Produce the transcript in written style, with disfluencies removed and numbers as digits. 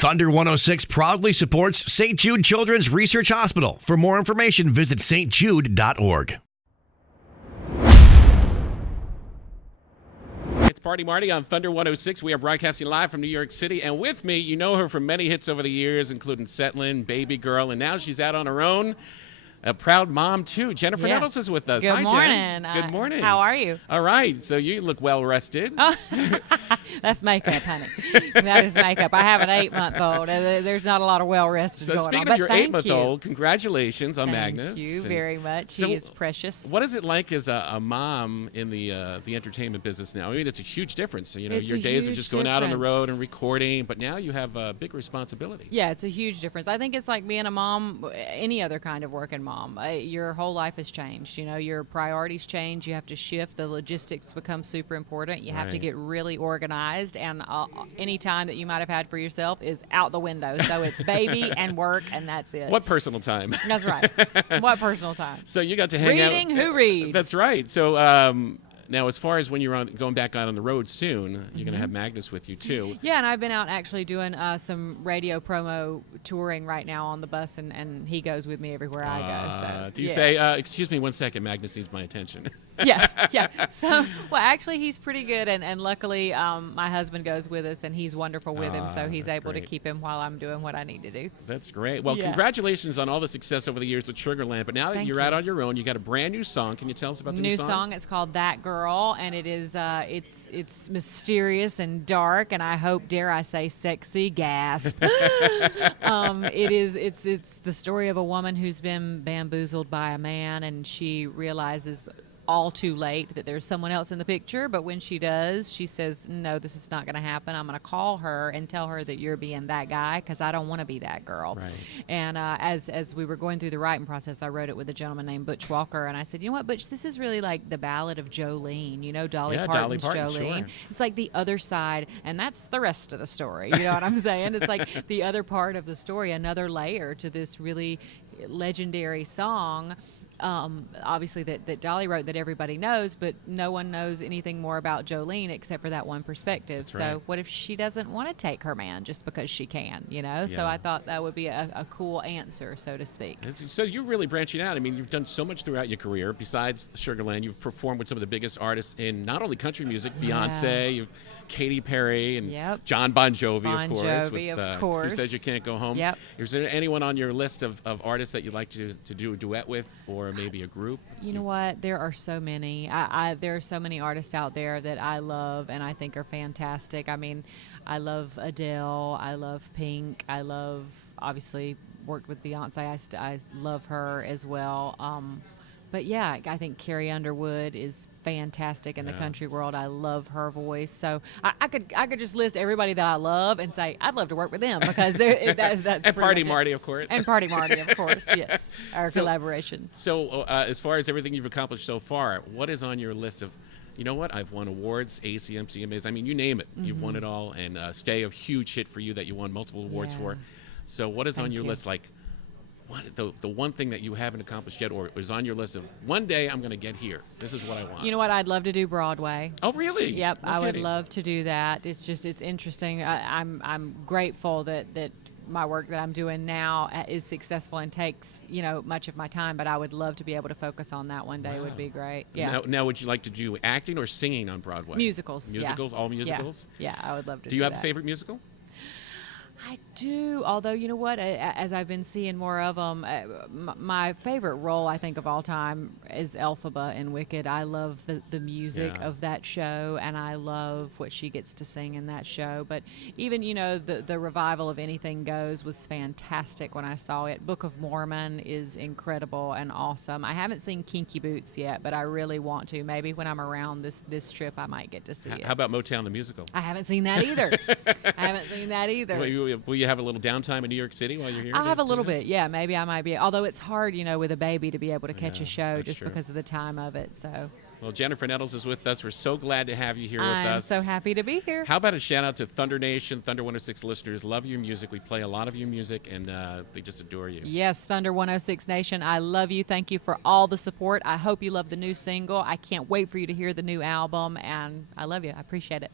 Thunder 106 proudly supports St. Jude Children's Research Hospital. For more information, visit stjude.org. It's Party Marty on Thunder 106. We are broadcasting live from New York City. And with me, you know her from many hits over the years, including Settling, Baby Girl, and now she's out on her own. A proud mom, too. Jennifer Nettles is with us. Good Hi, morning. Jen. Good morning. How are you? All right. So you look well-rested. That's makeup, honey. That is makeup. I have an 8-month-old. There's not a lot of well-rested So going on. speaking But of your thank 8-month-old, congratulations on Magnus. Thank you very much. So He is precious. What is it like as a mom in the entertainment business now? I mean, it's a huge difference. You know, It's your a days are huge just going out on the road and difference. recording, but now you have a big responsibility. Yeah, it's a huge difference. I think it's like being a mom, any other kind of working mom. Your whole life has changed. You know, your priorities change. You have to shift. The logistics become super important. You have to Right. get really organized, and any time that you might have had for yourself is out the window. So it's baby and work, and that's it. What personal time? That's right. What personal time? So you got to hang out. Reading? Who reads? That's right. So now, as far as when you're going back out on the road soon, you're going to have Magnus with you too. Yeah, and I've been out actually doing some radio promo touring right now on the bus, and he goes with me everywhere I go. So Do you yeah. say, "Excuse me, 1 second, Magnus needs my attention"? Yeah. So, well, actually, he's pretty good, and luckily, my husband goes with us, and he's wonderful with him, so he's that's able to great. keep him while I'm doing what I need to do. That's great. Well, Yeah. congratulations on all the success over the years with Sugarland. But now that Thank you're you. out on your own, you got a brand new song. Can you tell us about the New song? song. It's called That Girl, and it is it's mysterious and dark, and I hope, dare I say, sexy. Gasp. It's the story of a woman who's been bamboozled by a man, and she realizes all too late that there's someone else in the picture, but when she does, she says, no, this is not going to happen. I'm going to call her and tell her that you're being that guy, because I don't want to be that girl. Right. And as we were going through the writing process, I wrote it with a gentleman named Butch Walker, and I said, you know what, Butch, this is really like the ballad of Jolene, you know, Dolly Parton's Parton, Jolene. sure. It's like the other side, and that's the rest of the story, you know what I'm saying? It's like the other part of the story, another layer to this really legendary song. Obviously that Dolly wrote, that everybody knows, but no one knows anything more about Jolene except for that one perspective. That's so right. what if she doesn't want to take her man just because she can, you know? So Yeah. I thought that would be a cool answer, so to speak. So you're really branching out. I mean, you've done so much throughout your career. Besides Sugarland, you've performed with some of the biggest artists in not only country music, Beyonce, you've Katy Perry, and Yep. John Bon Jovi, Bon of course. Jovi, with, of course. Who Says You Can't Go Home. Yep. Is there anyone on your list of artists that you'd like to do a duet with, or maybe a group? You know what? There are so many. There are so many artists out there that I love and I think are fantastic. I mean, I love Adele. I love Pink. I love, obviously, worked with Beyonce. I love her as well. But yeah, I think Carrie Underwood is fantastic in the country world. I love her voice. So I could just list everybody that I love and say I'd love to work with them, because that's And pretty Party much it. Marty, of course. And Party Marty, of course. Yes, our collaboration. So as far as everything you've accomplished so far, what is on your list of, you know what, I've won awards, ACM, CMAs, I mean, you name it. You've won it all, and Stay, a huge hit for you that you won multiple awards Yeah. for. So what is on Thank your you. list, like, what the one thing that you haven't accomplished yet, or is on your list of, one day I'm going to get here, this is what I want? You know what? I'd love to do Broadway. Oh, really? Yep, No I would kidding. love to do that. It's interesting. I'm grateful that my work that I'm doing now is successful and takes, you know, much of my time, but I would love to be able to focus on that one day. Would be great. Yeah. Now, would you like to do acting or singing on Broadway? Musicals. yeah. Musicals, all musicals? Yeah, I would love to Do you have that. a favorite musical? I do, although you know what, as I've been seeing more of them, my favorite role I think of all time is Elphaba in Wicked. I love the music Yeah. of that show, and I love what she gets to sing in that show. But even, you know, the revival of Anything Goes was fantastic when I saw it. Book of Mormon is incredible and awesome. I haven't seen Kinky Boots yet, but I really want to. Maybe when I'm around this trip, I might get to see it. How about Motown the musical? I haven't seen that either. I haven't seen that either. Will you have a little downtime in New York City while you're here? I'll to have a do little this? bit, yeah. Maybe I might be. Although it's hard, you know, with a baby to be able to catch Yeah, a show that's just true. because of the time of it. So Well, Jennifer Nettles is with us. We're so glad to have you here with I'm us. so happy to be here. How about a shout out to Thunder Nation, Thunder 106 listeners? Love your music. We play a lot of your music, and they just adore you. Yes, Thunder 106 Nation, I love you. Thank you for all the support. I hope you love the new single. I can't wait for you to hear the new album, and I love you. I appreciate it.